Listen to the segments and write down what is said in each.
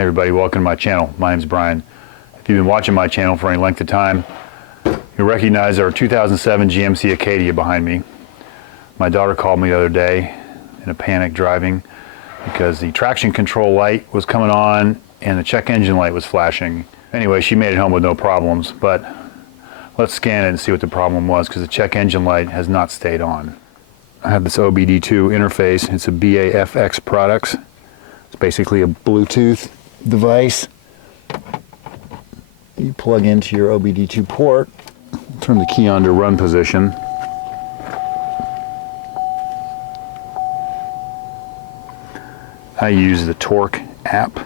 Hey everybody, welcome to my channel. My name's Brian. If you've been watching my channel for any length of time, you'll recognize our 2007 GMC Acadia behind me. My daughter called me the other day in a panic driving because the traction control light was coming on and the check engine light was flashing. Anyway, she made it home with no problems, but let's scan it and see what the problem was, because the check engine light has not stayed on. I have this OBD2 interface. It's a BAFX Products. It's basically a Bluetooth device. You plug into your OBD2 port, turn the key on to run position. I use the Torque app,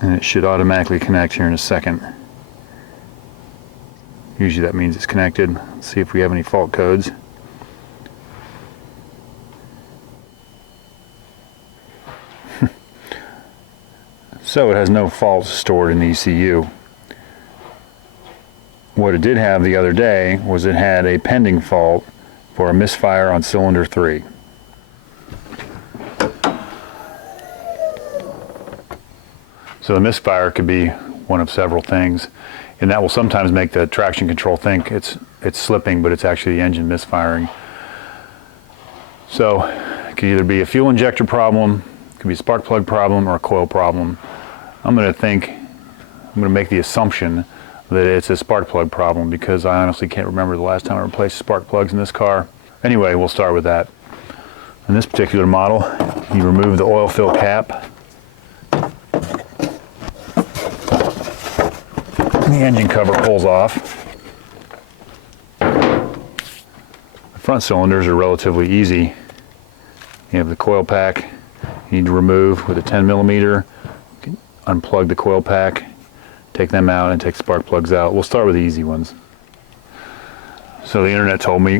and it should automatically connect here in a second. Usually that means it's connected. Let's see if we have any fault codes. So it has no faults stored in the ECU. What it did have the other day was it had a pending fault for a misfire on cylinder 3. So the misfire could be one of several things, and that will sometimes make the traction control think it's slipping, but it's actually the engine misfiring. So it could either be a fuel injector problem, it could be a spark plug problem, or a coil problem. I'm going to make the assumption that it's a spark plug problem, because I honestly can't remember the last time I replaced spark plugs in this car. Anyway, we'll start with that. In this particular model, you remove the oil fill cap. The engine cover pulls off. The front cylinders are relatively easy. You have the coil pack you need to remove with a 10mm. Unplug the coil pack, take them out, and take spark plugs out. We'll start with the easy ones. So the internet told me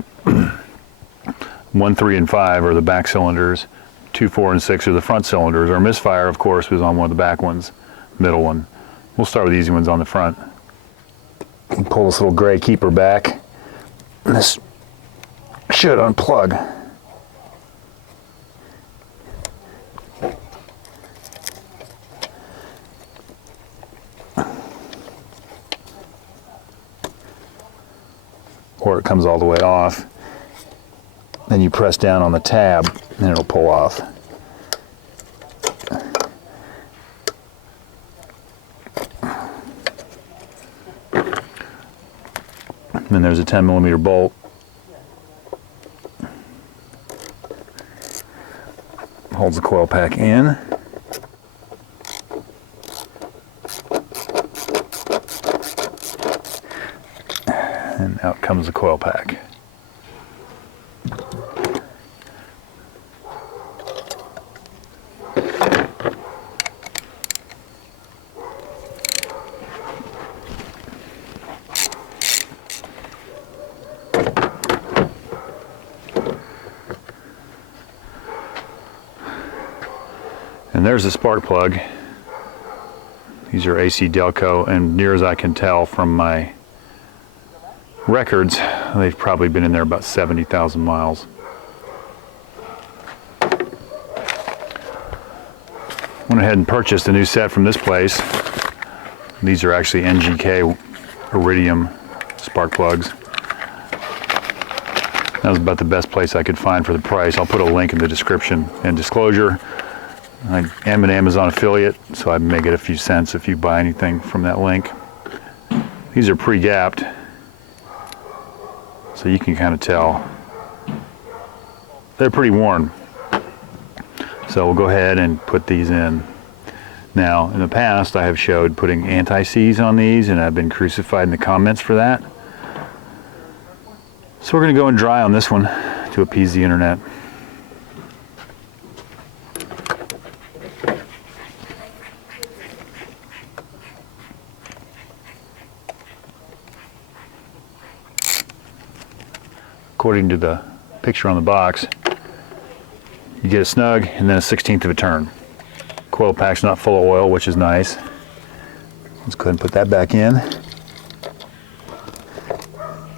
1, 3, and 5 are the back cylinders, 2, 4, and 6 are the front cylinders. Our misfire, of course, was on one of the back ones, middle one. We'll start with the easy ones on the front. You pull this little gray keeper back, and this should unplug. Or it comes all the way off. Then you press down on the tab and it'll pull off. And then there's a 10mm bolt. Holds the coil pack in. And out comes the coil pack. And there's the spark plug. These are AC Delco, and near as I can tell from my records, they've probably been in there about 70,000 miles. Went ahead and purchased a new set from this place. These are actually NGK Iridium spark plugs. That was about the best place I could find for the price. I'll put a link in the description. And disclosure, I am an Amazon affiliate, so I may get a few cents if you buy anything from that link. These are pre-gapped, so you can kind of tell they're pretty worn. So we'll go ahead and put these in. Now, in the past, I have showed putting anti-seize on these, and I've been crucified in the comments for that. So we're going to go and dry on this one to appease the internet. According to the picture on the box, you get a snug and then a 1/16 of a turn. Coil pack's not full of oil, which is nice. Let's go ahead and put that back in.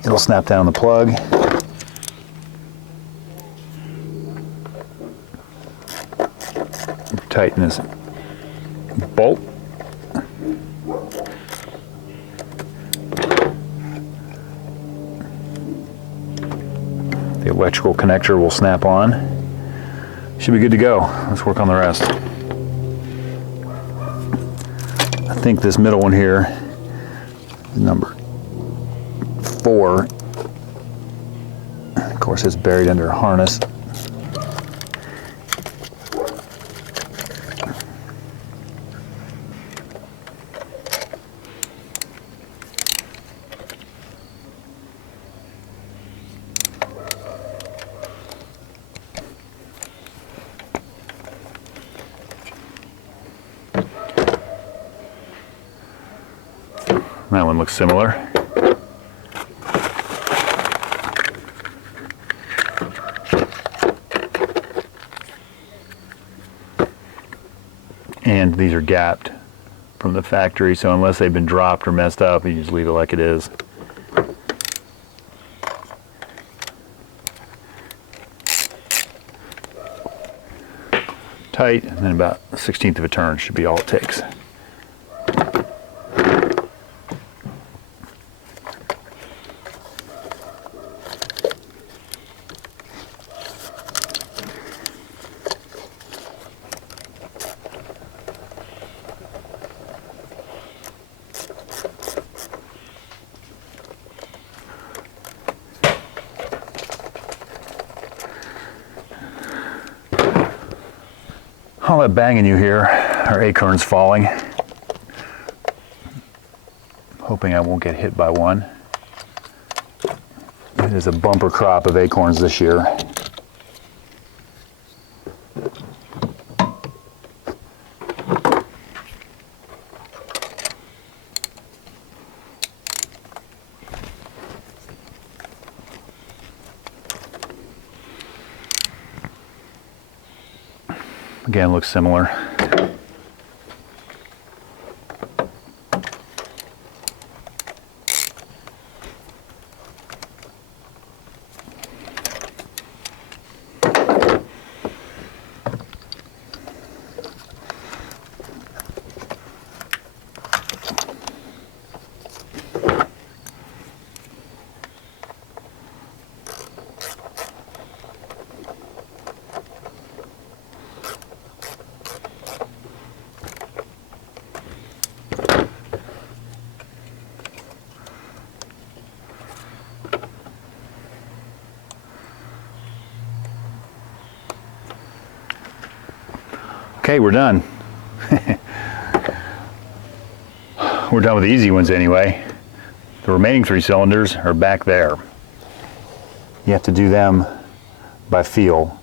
It'll snap down the plug. Tighten this bolt. The electrical connector will snap on. Should be good to go. Let's work on the rest. I think this middle one here is number 4. Of course, it's buried under a harness. That one looks similar. And these are gapped from the factory, so unless they've been dropped or messed up, you just leave it like it is. Tight, and then about a 1/16 of a turn should be all it takes. All that banging you hear are acorns falling. Hoping I won't get hit by one. It is a bumper crop of acorns this year. Again, looks similar. Okay, we're done. We're done with the easy ones anyway. The remaining 3 cylinders are back there. You have to do them by feel.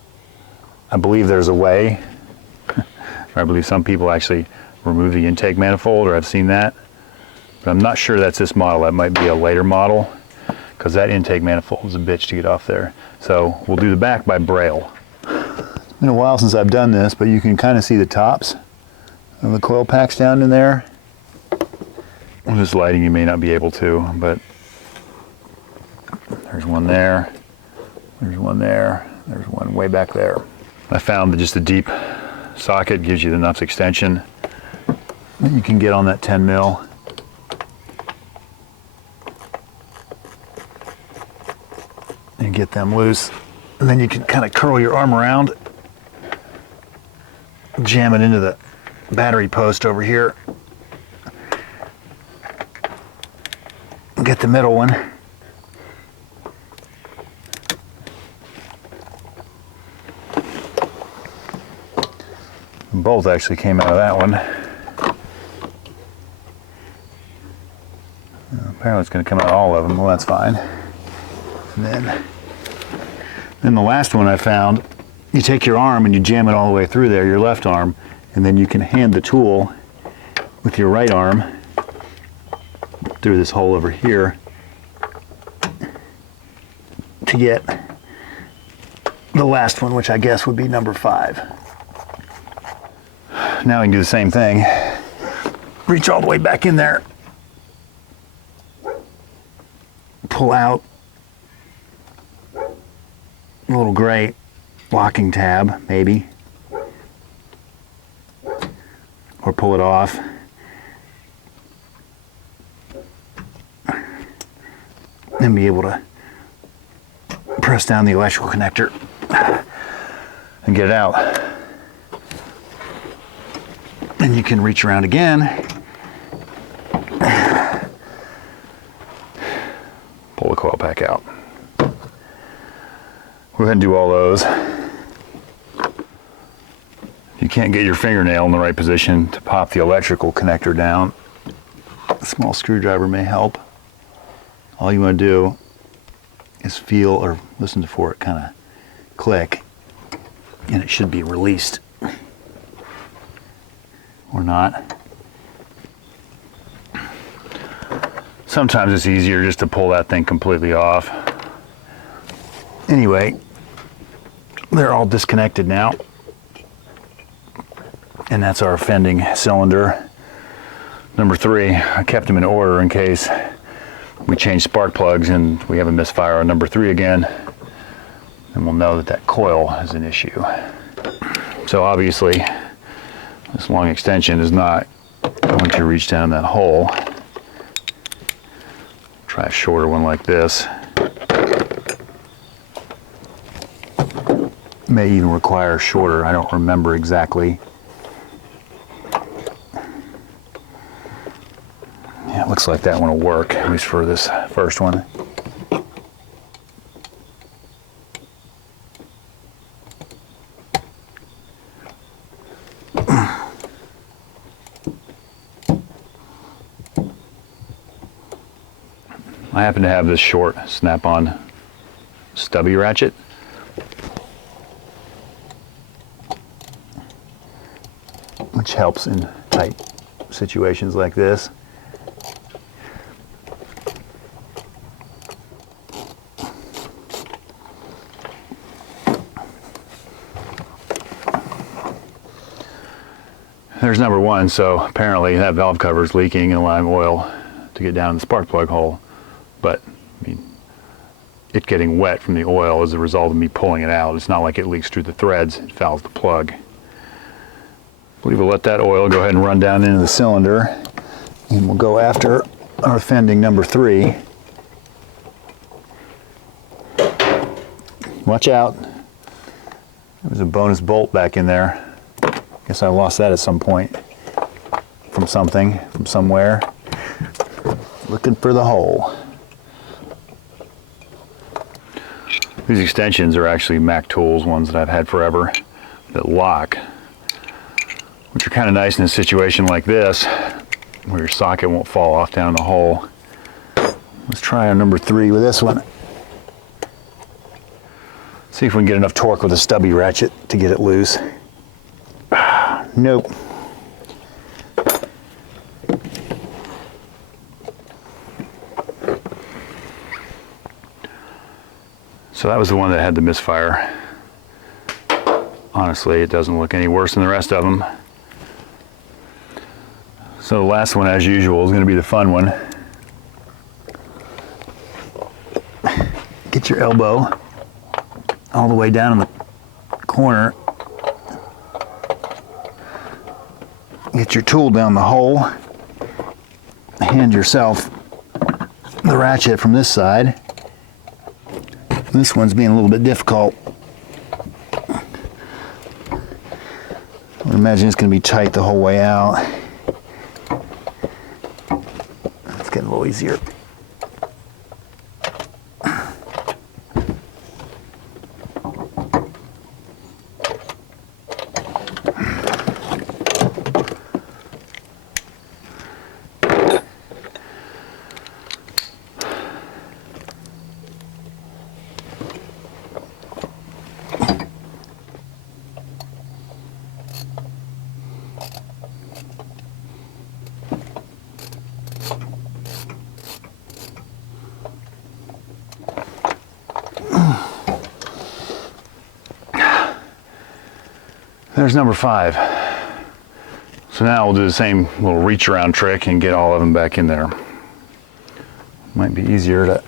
I believe there's a way. I believe some people actually remove the intake manifold, or I've seen that. But I'm not sure that's this model. That might be a later model, because that intake manifold is a bitch to get off there. So we'll do the back by braille. It's been a while since I've done this, but you can kind of see the tops of the coil packs down in there. With this lighting you may not be able to, but there's one there, there's one there, there's one way back there. I found that just a deep socket gives you enough extension that you can get on that 10 mil. And get them loose. And then you can kind of curl your arm around, jam it into the battery post over here. Get the middle one. The bolt actually came out of that one. Apparently it's going to come out of all of them. Well, that's fine. And then the last one I found, you take your arm and you jam it all the way through there, your left arm, and then you can hand the tool with your right arm through this hole over here to get the last one, which I guess would be number 5. Now we can do the same thing. Reach all the way back in there. Pull out a little gray locking tab, maybe. or pull it off. And be able to press down the electrical connector and get it out. And you can reach around again, pull the coil pack out. Go ahead and do all those. If you can't get your fingernail in the right position to pop the electrical connector down, a small screwdriver may help. All you want to do is feel or listen for it kind of click, and it should be released. Or not. Sometimes it's easier just to pull that thing completely off. Anyway, they're all disconnected now. And that's our fending cylinder. Number 3, I kept them in order in case we change spark plugs and we have a misfire on number 3 again. And we'll know that that coil is an issue. So obviously, this long extension is not going to reach down that hole. Try a shorter one like this. May even require shorter, I don't remember exactly. Yeah, it looks like that one will work, at least for this first one. I happen to have this short snap-on stubby ratchet. Which helps in tight situations like this. There's number 1, so apparently that valve cover is leaking and allowing oil to get down in the spark plug hole. But I mean, it getting wet from the oil is a result of me pulling it out. It's not like it leaks through the threads, it fouls the plug. I believe we'll let that oil go ahead and run down into the cylinder, and we'll go after our fending number 3. Watch out. There's a bonus bolt back in there. Guess I lost that at some point from something, from somewhere. Looking for the hole. These extensions are actually Mac Tools ones that I've had forever that lock, which are kind of nice in a situation like this where your socket won't fall off down the hole. Let's try our number 3 with this one. See if we can get enough torque with a stubby ratchet to get it loose. Nope. So that was the one that had the misfire. Honestly, it doesn't look any worse than the rest of them. So the last one, as usual, is going to be the fun one. Get your elbow all the way down in the corner. Get your tool down the hole. Hand yourself the ratchet from this side. This one's being a little bit difficult. I would imagine it's going to be tight the whole way out. Let's get a little easier. There's number 5. So now we'll do the same little reach around trick and get all of them back in there. Might be easier to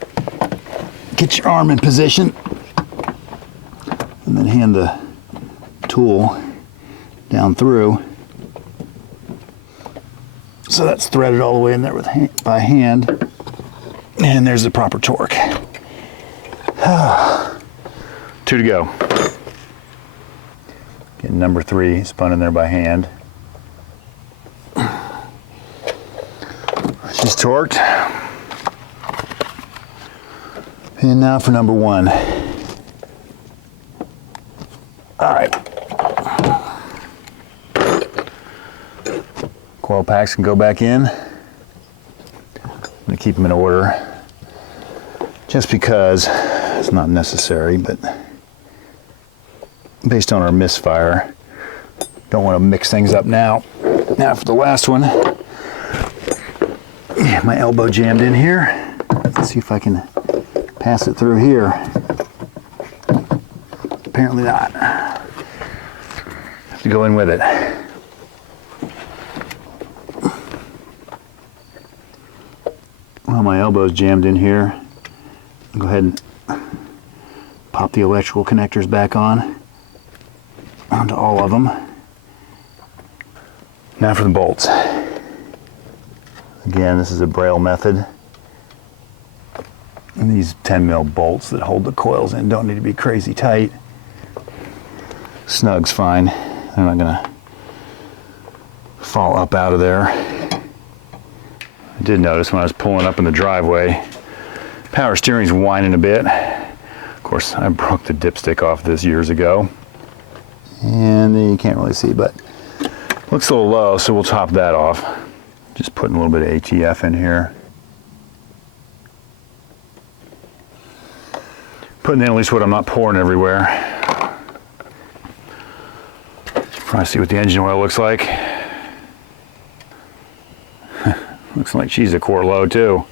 get your arm in position and then hand the tool down through. So that's threaded all the way in there with by hand. And there's the proper torque. 2 to go. Getting number 3 spun in there by hand. She's torqued. And now for number 1. All right. Coil packs can go back in. I'm going to keep them in order just because it's not necessary, but based on our misfire, don't want to mix things up now. Now for the last one, yeah, my elbow jammed in here. Let's see if I can pass it through here. Apparently not. Have to go in with it. Well, my elbow's jammed in here. Go ahead and pop the electrical connectors back on onto all of them. Now for the bolts. Again, this is a braille method. And these 10mm bolts that hold the coils in don't need to be crazy tight. Snug's fine. They're not gonna fall up out of there. I did notice when I was pulling up in the driveway, power steering's whining a bit. Of course, I broke the dipstick off this years ago. And you can't really see, but looks a little low, so we'll top that off. Just putting a little bit of HEF in here. Putting in at least what I'm not pouring everywhere. Probably see what the engine oil looks like. Looks like she's a quart low too.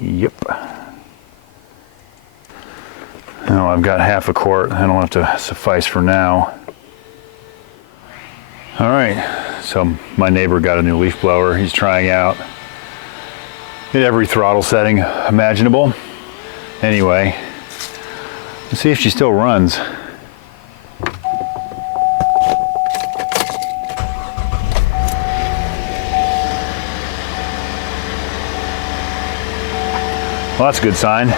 Yep. Now I've got half a quart. I don't have to suffice for now. All right, so my neighbor got a new leaf blower. He's trying out at every throttle setting imaginable. Anyway, let's see if she still runs. Well, that's a good sign.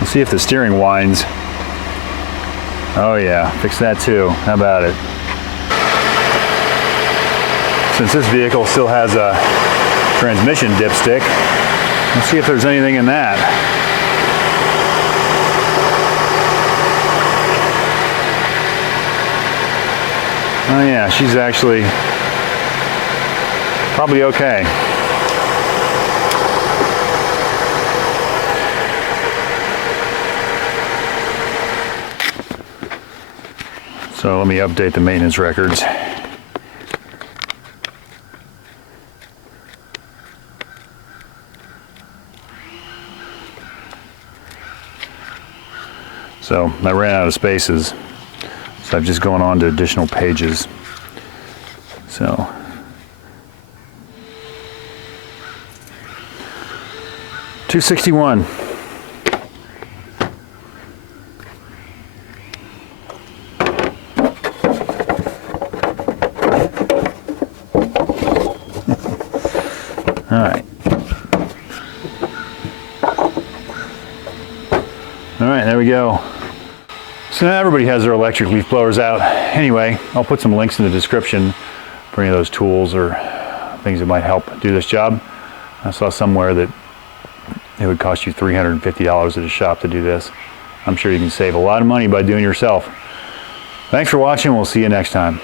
Let's see if the steering whines. Oh yeah, fix that too. How about it? Since this vehicle still has a transmission dipstick, let's see if there's anything in that. Oh yeah, she's actually probably okay. So let me update the maintenance records. So I ran out of spaces, so I've just gone on to additional pages. So $261. All right. All right, there we go. So now everybody has their electric leaf blowers out. Anyway, I'll put some links in the description for any of those tools or things that might help do this job. I saw somewhere that it would cost you $350 at a shop to do this. I'm sure you can save a lot of money by doing it yourself. Thanks for watching. We'll see you next time.